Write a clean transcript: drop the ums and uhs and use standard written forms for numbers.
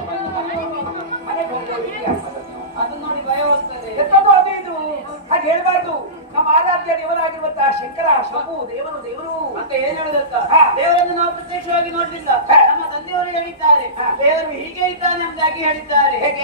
ಮನೆಗೆ ಹೋಗಿ ಅದು ನೋಡಿ ಭಯ ಹೋಗ್ತದೆ. ಎಂತದ್ದು ಅದು ಇದು ಹಾಗೆ ಹೇಳ್ಬಾರ್ದು. ನಮ್ಮ ಆರಾಧ್ಯ ದೇವರಾಗಿರುವಂತಹ ಶಂಕರ ಶಂಭು ದೇವರು ಮತ್ತೆ ಏನ್ ಹೇಳುದತ್ತ, ಹಾ. ದೇವರನ್ನು ನಾವು ಪ್ರತ್ಯಕ್ಷವಾಗಿ ನೋಡ್ಲಿಲ್ಲ. ಹಾ. ನಮ್ಮ ತಂದೆಯವರು ಹೇಳಿದ್ದಾರೆ ಹಾ. ದೇವರು ಹೀಗೆ ಇದ್ದಾನೆ ಎಂಬುದಾಗಿ ಹೇಳಿದ್ದಾರೆ. ಹೇಗೆ?